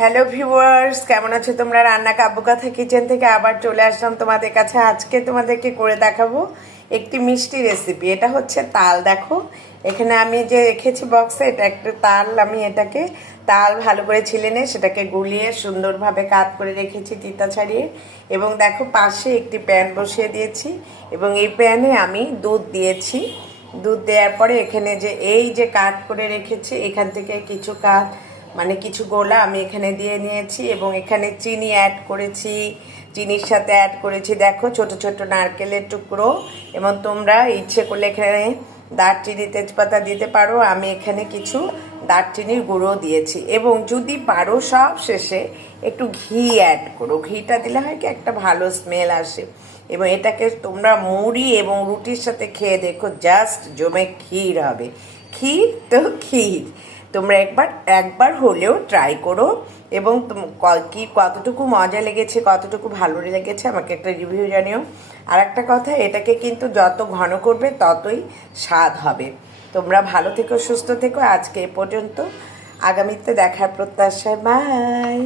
Hello viewers, কেমন আছো তোমরা? রান্না কাব্যকথা কিচেন থেকে আবার চলে আসলাম তোমাদের কাছে। আজকে তোমাদেরকে করে দেখাবো একটি মিষ্টি রেসিপি। এটা হচ্ছে তাল। দেখো এখানে আমি যে রেখেছি বক্সে, এটা একটা তাল। আমি এটাকে তাল ভালো করে ছিলে নিয়ে সেটাকে গুলিয়ে সুন্দরভাবে কাট করে রেখেছি তিতা ছাড়িয়ে। এবং দেখো পাশে একটি প্যান বসিয়ে দিয়েছি এবং এই প্যানে আমি দুধ দিয়েছি। দুধ দেওয়ার পরে এখানে যে এই যে কাট করে রেখেছি, এখান থেকে কিছু কিছু গোলা আমি এখানে দিয়ে নিয়েছি এবং এখানে চিনি অ্যাড করেছি। চিনির সাথে অ্যাড করেছি দেখো ছোট ছোট নারকেলের টুকরো, এবং তোমরা ইচ্ছে করলে এখানে দারচিনি তেজপাতা দিতে পারো। আমি এখানে কিছু দারচিনির গুঁড়ো দিয়েছি এবং যদি পারো সব শেষে একটু ঘি অ্যাড করো। ঘিটা দিলে হয় কি একটা ভালো স্মেল আসে। এবং এটাকে তোমরা মুড়ি এবং রুটির সাথে খেয়ে দেখো, জাস্ট জমে ক্ষীর হবে। ক্ষীর তো ক্ষীর, তোমরা একবার হলেও ট্রাই করো এবং কি কতটুকু মজা লেগেছে, কতটুকু ভালো লেগেছে আমাকে একটা রিভিউ জানিও। আর একটা কথা, এটাকে কিন্তু যত ঘন করবে ততই স্বাদ হবে। তোমরা ভালো থেকো, সুস্থ থেকো। আজকে এ পর্যন্ত, আগামীতে দেখার প্রত্যাশায়, বাই।